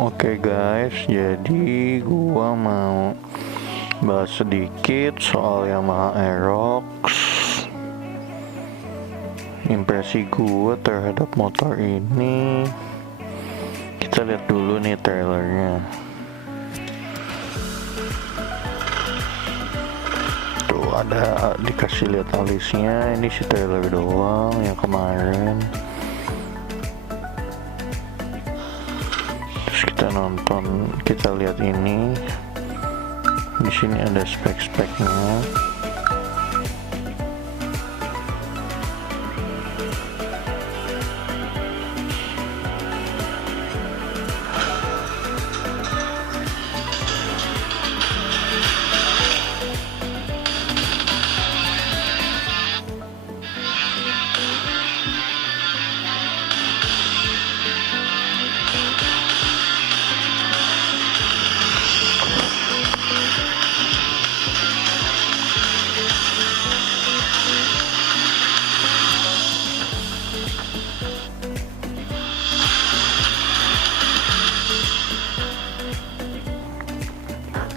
Oke guys, jadi gua mau bahas sedikit soal Yamaha Aerox. Impresi gua terhadap motor ini, kita lihat dulu nih trailernya. Tuh ada dikasih lihat alisnya, ini si trailer doang yang kemarin. Kita nonton, kita lihat ini. Di sini ada spek-speknya.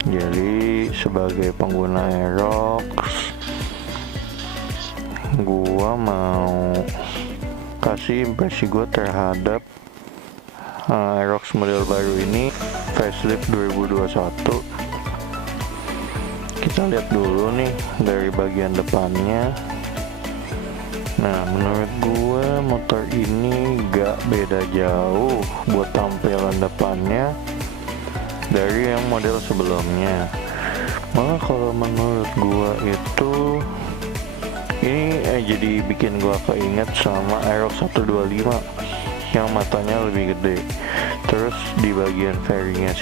Jadi sebagai pengguna Aerox, gua mau kasih impresi gua terhadap Aerox model baru ini, facelift 2021. Kita lihat dulu nih dari bagian depannya. Nah, menurut gua motor ini gak beda jauh buat tampilan depannya dari yang model sebelumnya. Malah kalau menurut gua itu ini jadi bikin gua keinget sama Aerox 125 yang matanya lebih gede. Terus di bagian fairingnya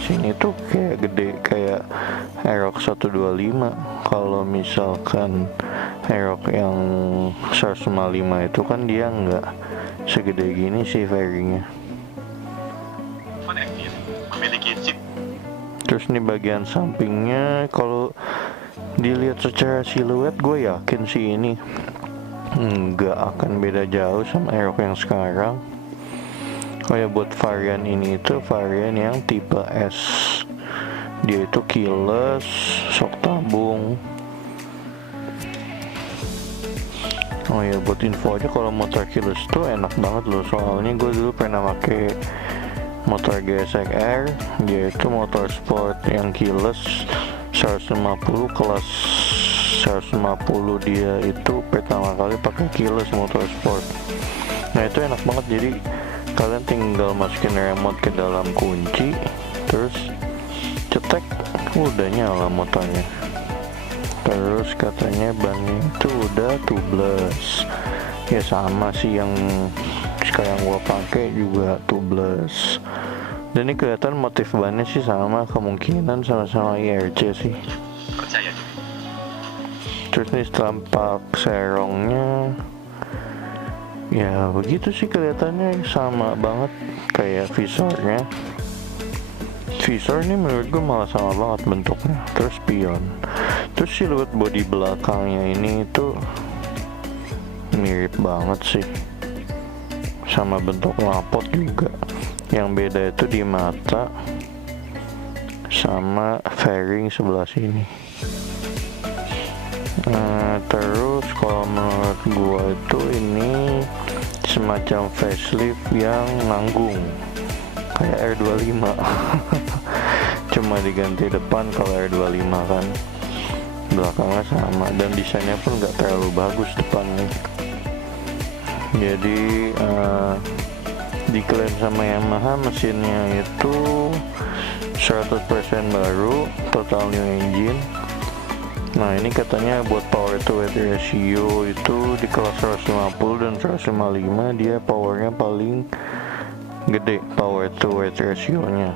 sini, tuh kayak gede kayak Aerox 125. Kalau misalkan Aerox yang 155 itu kan dia nggak segede gini sih fairingnya. Memiliki chip. Terus nih bagian sampingnya, kalau dilihat secara siluet gue yakin sih ini nggak akan beda jauh sama Aerox yang sekarang. Oh ya, buat varian ini itu varian yang tipe S, dia itu keyless, shock tabung. Oh ya, buat info aja, kalau motor keyless tuh enak banget loh, soalnya gue dulu pernah pakai motor GSX-R, dia itu motor sport yang keyless 150, kelas 150 dia itu pertama kali pakai keyless motor sport. Nah itu enak banget, jadi kalian tinggal masukin remote ke dalam kunci, terus cetek, udah nyala motornya. Terus katanya bannya itu udah tubeless, ya sama sih yang sekarang gua pakai juga tubeless. Dan ini kelihatan motif bannya sih sama, kemungkinan sama-sama IRC sih. Percaya. Terus nih tampak serongnya, ya begitu sih kelihatannya, sama banget kayak visornya. Visor ini menurut gue malah sama banget bentuknya. Terus spion, terus siluet bodi belakangnya ini tuh mirip banget sih, sama bentuk lapot juga. Yang beda itu di mata sama fairing sebelah sini. Terus kalau menurut gua itu ini semacam facelift yang nanggung kayak R25 cuma diganti depan. Kalau R25 kan belakangnya sama, dan desainnya pun gak terlalu bagus depannya. Jadi diklaim sama Yamaha mesinnya itu 100% baru, total new engine. Nah ini katanya buat power to weight ratio itu di kelas 150 dan 155 dia powernya paling gede, power to weight ratio-nya.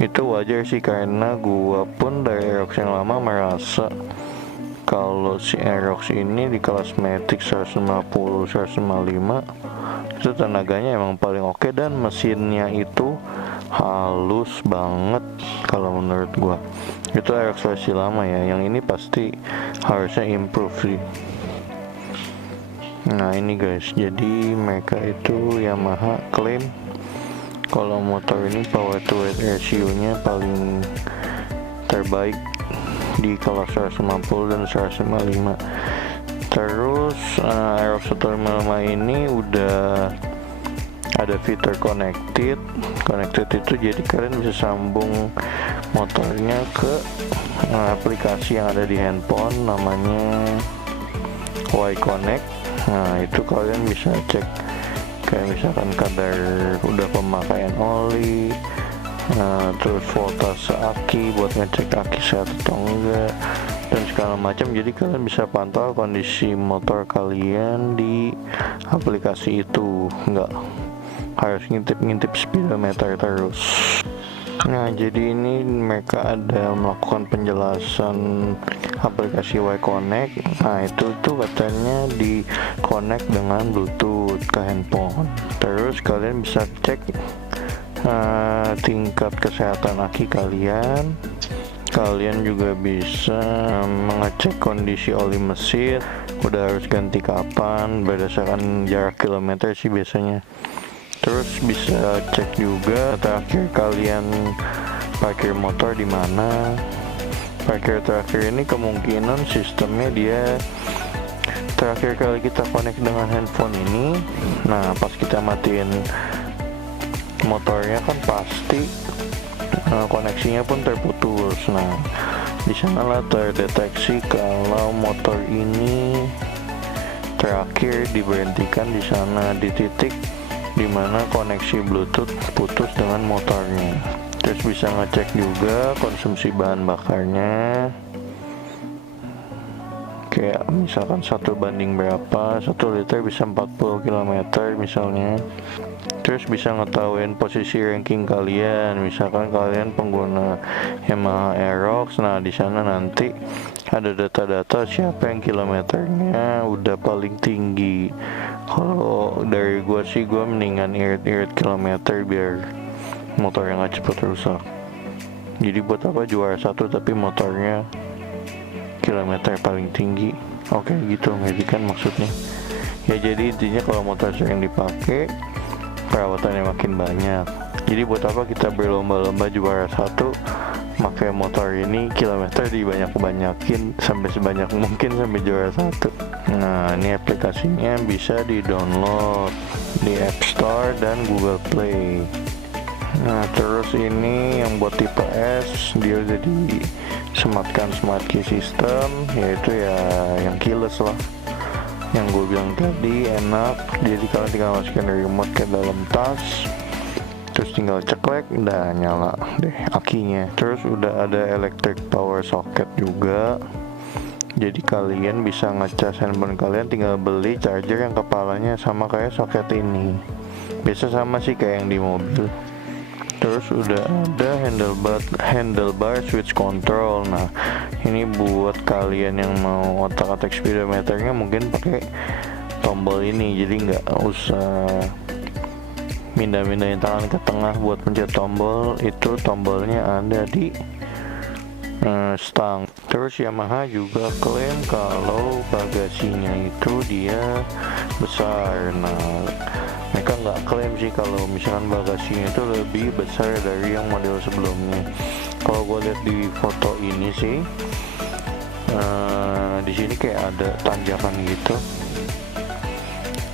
Itu wajar sih, karena gua pun dari Aerox yang lama merasa kalau si Aerox ini di kelas Matic 150 155 itu tenaganya emang paling oke, dan mesinnya itu halus banget kalau menurut gua. Itu Aerox versi lama ya, yang ini pasti harusnya improve sih. Nah ini guys, jadi mereka itu Yamaha klaim kalau motor ini power to weight ratio nya paling terbaik di kelas 150 dan 155. Terus Aerox 155 ini udah ada fitur connected itu jadi kalian bisa sambung motornya ke aplikasi yang ada di handphone namanya Y-Connect. Nah itu kalian bisa cek kayak misalkan kadar udah pemakaian oli, terus voltase aki buat ngecek aki sehat atau enggak dan segala macam. Jadi kalian bisa pantau kondisi motor kalian di aplikasi itu, nggak harus ngintip speedometer terus. Nah jadi ini mereka ada melakukan penjelasan aplikasi Y-Connect. Nah itu tuh katanya di connect dengan Bluetooth ke handphone. Terus kalian bisa cek tingkat kesehatan aki kalian. Kalian juga bisa mengecek kondisi oli mesin, udah harus ganti kapan berdasarkan jarak kilometer sih biasanya. Terus bisa cek juga terakhir kalian parkir motor di mana. Parkir terakhir ini kemungkinan sistemnya dia terakhir kali kita connect dengan handphone ini. Nah pas kita matiin motornya kan pasti koneksinya pun terputus. Nah di sanalah terdeteksi kalau motor ini terakhir diberhentikan di sana, di titik dimana koneksi Bluetooth putus dengan motornya. Terus bisa ngecek juga konsumsi bahan bakarnya, kayak misalkan 1 banding berapa, 1 liter bisa 40 km misalnya. Terus bisa ngetahuin posisi ranking kalian, misalkan kalian pengguna Yamaha Aerox. Nah di sana nanti ada data-data siapa yang kilometernya udah paling tinggi. Kalau dari gua sih gua mendingan irit-irit kilometer biar motor yang gak cepet rusak. Jadi buat apa juara 1 tapi motornya kilometer paling tinggi? Oke gitu, jadi kan maksudnya ya. Jadi intinya kalau motor sering dipakai perawatannya makin banyak. Jadi buat apa kita berlomba-lomba juara 1 pakai motor ini, kilometer dibanyak-banyakin sampai sebanyak mungkin sampai juara 1. Nah ini aplikasinya bisa di download di App Store dan Google Play. Nah terus ini yang buat tipe S, dia udah disematkan smart key system, yaitu ya yang keyless lah, yang gue bilang tadi enak. Jadi kalian tinggal masukin remote ke dalam tas, terus tinggal ceklek, udah nyala deh akinya. Terus udah ada electric power socket juga, jadi kalian bisa ngecas handphone kalian, tinggal beli charger yang kepalanya sama kayak soket ini, biasa sama sih kayak yang di mobil. Terus udah ada handlebar switch control. Nah ini buat kalian yang mau otak-atik speedometernya mungkin pakai tombol ini, jadi nggak usah mindah-mindahin tangan ke tengah buat pencet tombol. Itu tombolnya ada di stang. Terus Yamaha juga klaim kalau bagasinya itu dia besar. Nah mereka nggak klaim sih kalau misalkan bagasinya itu lebih besar dari yang model sebelumnya. Kalau gue lihat di foto ini sih di sini kayak ada tanjakan gitu.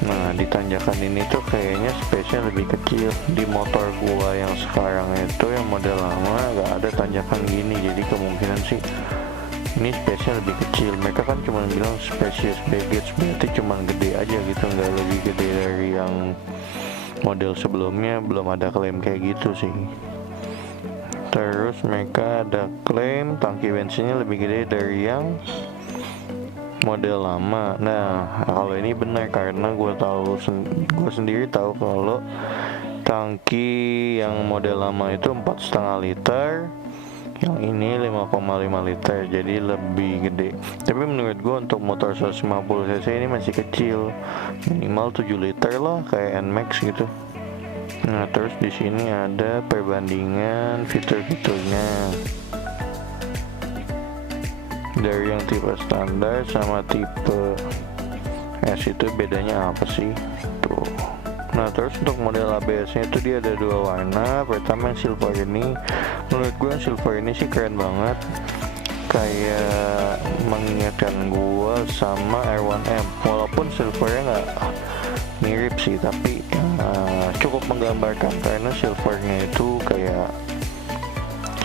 Nah di tanjakan ini tuh kayaknya space-nya lebih kecil. Di motor gua yang sekarang itu yang model lama gak ada tanjakan gini, jadi kemungkinan sih ini space-nya lebih kecil. Mereka kan cuma bilang spacious baggage, berarti cuma gede aja gitu, nggak lebih gede dari yang model sebelumnya. Belum ada klaim kayak gitu sih. Terus mereka ada klaim tangki bensinnya lebih gede dari yang model lama. Nah kalau ini benar karena gue sendiri tahu kalau tangki yang model lama itu 4,5 liter, yang ini 5,5 liter, jadi lebih gede. Tapi menurut gue untuk motor 150 cc ini masih kecil, minimal 7 liter lah kayak NMAX gitu. Nah terus di sini ada perbandingan fitur-fiturnya dari yang tipe standar sama tipe S itu bedanya apa sih tuh. Nah terus untuk model ABS nya itu dia ada dua warna. Pertama yang silver ini, menurut gue yang silver ini sih keren banget, kayak mengingatkan gue sama R1M, walaupun silvernya nggak mirip sih, tapi cukup menggambarkan karena silvernya itu kayak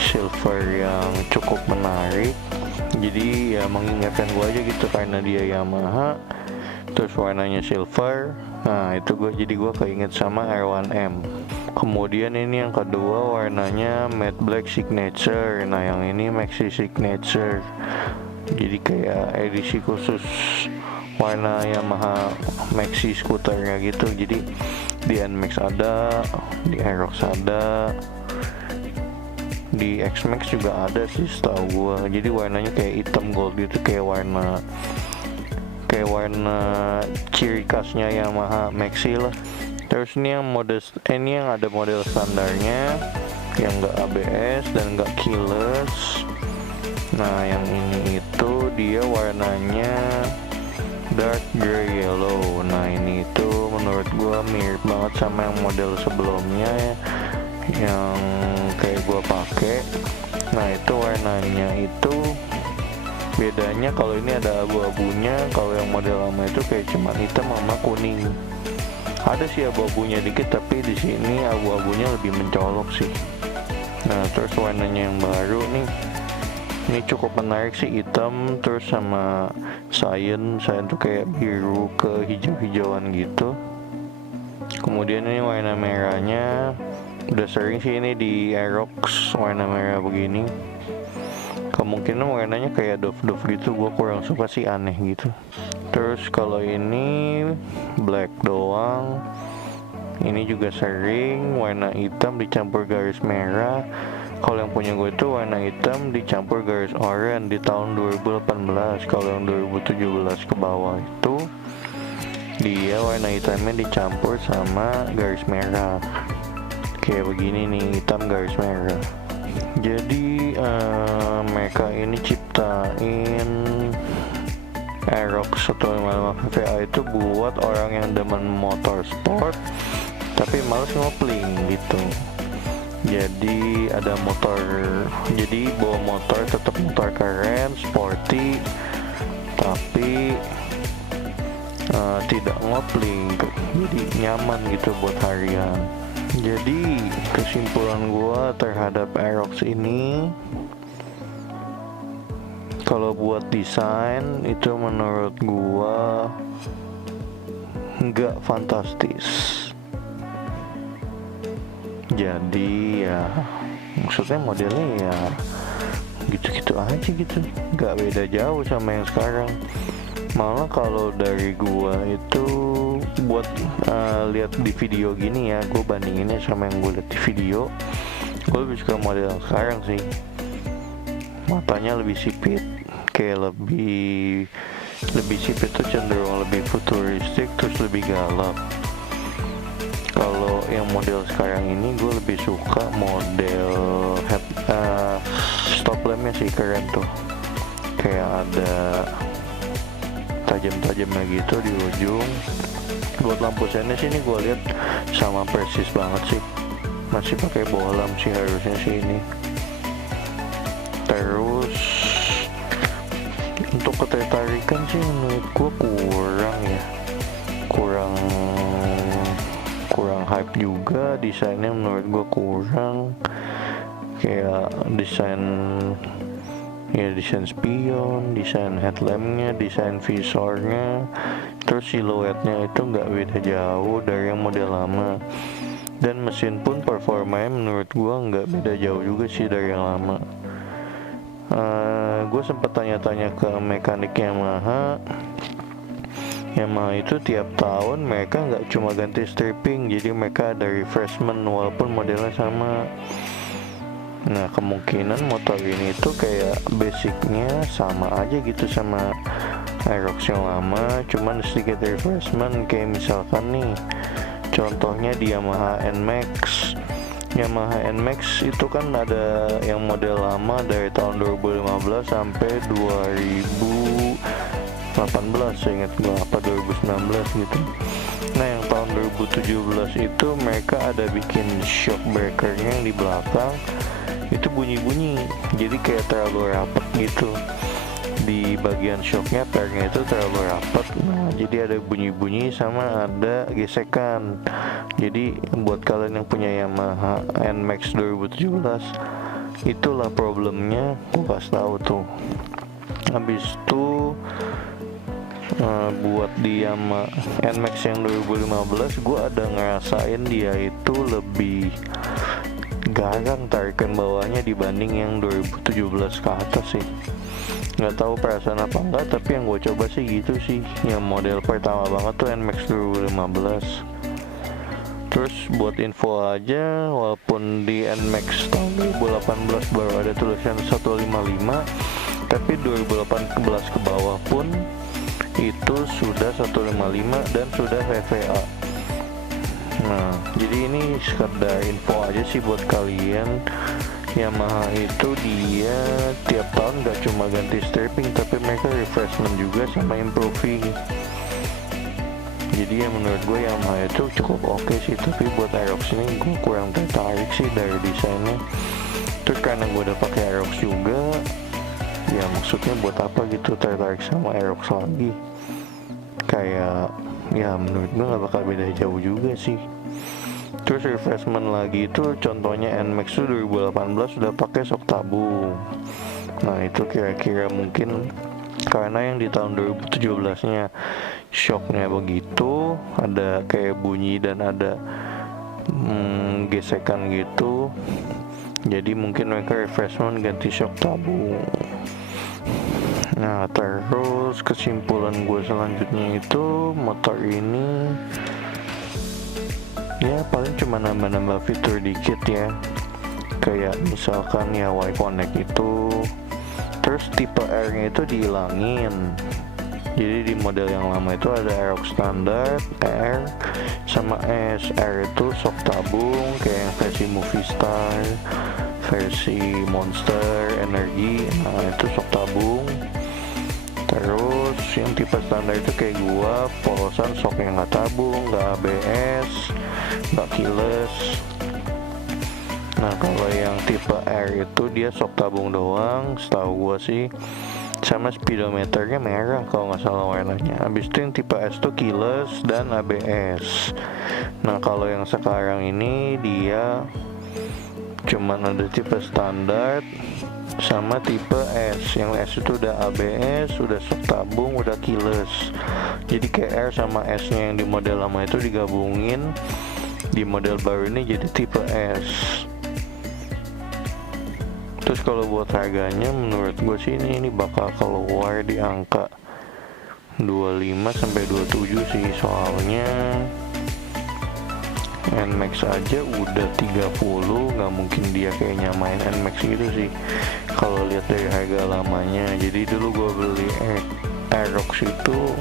silver yang cukup menarik, jadi ya mengingatkan gue aja gitu karena dia Yamaha terus warnanya silver. Nah itu jadi gue keinget sama R1M. Kemudian ini yang kedua warnanya matte black signature. Nah yang ini maxi signature, jadi kayak edisi khusus warna Yamaha maxi skuternya gitu. Jadi di NMAX ada, di Aerox ada, di X-Max juga ada sih setahu gua. Jadi warnanya kayak hitam gold gitu, kayak warna ciri khasnya Yamaha Maxi lah. Terus ini yang ada model standarnya yang enggak ABS dan enggak keyless. Nah yang ini itu dia warnanya dark gray yellow. Nah ini itu menurut gua mirip banget sama yang model sebelumnya yang kayak gua pakai. Nah itu warnanya itu bedanya, kalau ini ada abu-abunya, kalau yang model lama itu kayak cuma hitam sama kuning. Ada sih abu-abunya dikit, tapi di sini abu-abunya lebih mencolok sih. Nah terus warnanya yang baru nih, ini cukup menarik sih, hitam terus sama cyan tuh kayak biru ke hijau-hijauan gitu. Kemudian ini warna merahnya, udah sering sih ini di Aerox warna merah begini. Kemungkinan warnanya kayak doff gitu, gue kurang suka sih, aneh gitu. Terus kalau ini black doang, ini juga sering warna hitam dicampur garis merah. Kalau yang punya gue itu warna hitam dicampur garis oranye di tahun 2018. Kalau yang 2017 ke bawah itu dia warna hitamnya dicampur sama garis merah kayak begini nih, hitam garis merah. Jadi mereka ini ciptain Aerox 155 VVA itu buat orang yang demen motorsport tapi males ngopling gitu. Jadi ada motor, jadi bawa motor tetap motor keren, sporty, tapi tidak ngopling, jadi nyaman gitu buat harian. Jadi kesimpulan gua terhadap Aerox ini, kalau buat desain itu menurut gua nggak fantastis. Jadi ya maksudnya modelnya ya gitu-gitu aja gitu, nggak beda jauh sama yang sekarang. Malah kalau dari gua itu buat lihat di video gini ya, gue bandinginnya sama yang gue lihat di video, gue lebih suka model yang sekarang sih. Matanya lebih sipit, kayak lebih sipit tuh cenderung lebih futuristik, terus lebih galak. Kalau yang model sekarang ini gue lebih suka model stop lampnya sih, keren tuh, kayak ada tajam-tajamnya gitu di ujung. Buat lampu sennya sini gue lihat sama persis banget sih, masih pakai bohlam sih harusnya sih ini. Terus untuk ketertarikan sih menurut gue kurang hype juga. Desainnya menurut gue kurang, kayak desain spion, desain headlampnya, desain visornya, terus siluetnya itu nggak beda jauh dari yang model lama. Dan mesin pun performanya menurut gua nggak beda jauh juga sih dari yang lama. Gue sempat tanya-tanya ke mekanik Yamaha itu tiap tahun mereka nggak cuma ganti stripping, jadi mereka ada refreshment walaupun modelnya sama. Nah kemungkinan motor ini tuh kayak basicnya sama aja gitu sama Aerox yang lama, cuman sedikit refreshment. Kayak misalkan nih contohnya di Yamaha NMAX itu kan ada yang model lama dari tahun 2015 sampai 2019 seingat gua, apa 2019 gitu. Nah yang tahun 2017 itu mereka ada bikin shock breakernya yang di belakang itu bunyi-bunyi, jadi kayak terlalu rapat gitu di bagian shocknya, pernya itu terlalu rapat. Nah jadi ada bunyi-bunyi sama ada gesekan. Jadi buat kalian yang punya Yamaha NMAX 2017, itulah problemnya, gua kasih tahu tuh. Habis itu buat di Yamaha NMAX yang 2015, gue ada ngerasain dia itu lebih garang tarikan bawahnya dibanding yang 2017 ke atas sih. Nggak tahu perasaan apa enggak, tapi yang gue coba sih gitu sih. Yang model pertama banget tuh NMAX 2015. Terus buat info aja, walaupun di NMAX tahun 2018 baru ada tulisan 155, tapi 2018 ke bawah pun itu sudah 155 dan sudah VVA. Nah jadi ini sekedar info aja sih buat kalian. Yamaha itu dia tiap tahun gak cuma ganti stripping, tapi mereka refreshment juga sama improving. Jadi ya menurut gue Yamaha itu cukup oke sih, tapi buat Aerox ini gue kurang tertarik sih dari desainnya. Terus karena gue udah pakai Aerox juga, ya maksudnya buat apa gitu tertarik sama Aerox lagi. Kayak ya menurut gue gak bakal beda jauh juga sih. Terus refreshment lagi itu contohnya NMAX 2018 sudah pakai shock tabung. Nah itu kira-kira mungkin karena yang di tahun 2017 nya shocknya begitu, ada kayak bunyi dan ada gesekan gitu, jadi mungkin mereka refreshment ganti shock tabung. Nah terus kesimpulan gue selanjutnya itu motor ini ya paling cuma nambah-nambah fitur dikit ya, kayak misalkan ya Y Connect itu, terus tipe R nya itu dihilangin. Jadi di model yang lama itu ada Aerox standar, R sama S. R itu shock tabung kayak yang versi Movie Star, versi Monster Energy, nah itu shock tabung. Terus yang tipe standar itu kayak gua, polosan shocknya nggak tabung, nggak ABS, nggak keyless. Nah kalau yang tipe R itu dia shock tabung doang, setahu gua sih, sama speedometernya merah kalau nggak salah warnanya. Habis itu yang tipe S tuh keyless dan ABS. Nah kalau yang sekarang ini dia cuman ada tipe standar sama tipe S. Yang S itu udah ABS, udah shock tabung, udah keyless. Jadi kayak R sama S nya yang di model lama itu digabungin, di model baru ini jadi tipe S. Terus kalau buat harganya menurut gue sih ini bakal keluar di angka 25-27 sih, soalnya NMAX aja udah 30, nggak mungkin dia kayak nyamain NMAX gitu sih kalau lihat dari harga lamanya. Jadi dulu gue beli Aerox itu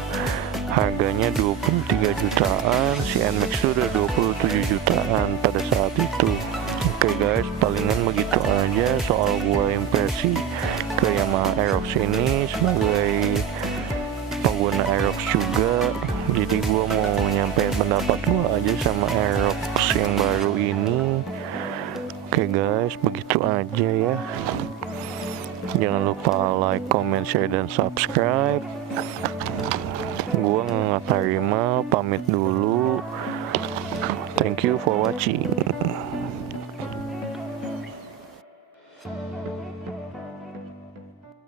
harganya 23 jutaan, si NMAX itu udah 27 jutaan pada saat itu. Oke guys, palingan begitu aja soal gue impresi ke Yamaha Aerox ini sebagai pengguna Aerox juga. Jadi gue mau nyampe pendapat gue aja sama Aerox yang baru ini. Oke guys, begitu aja ya. Jangan lupa like, comment, share, dan subscribe. Gue Nggak Tarima pamit dulu. Thank you for watching.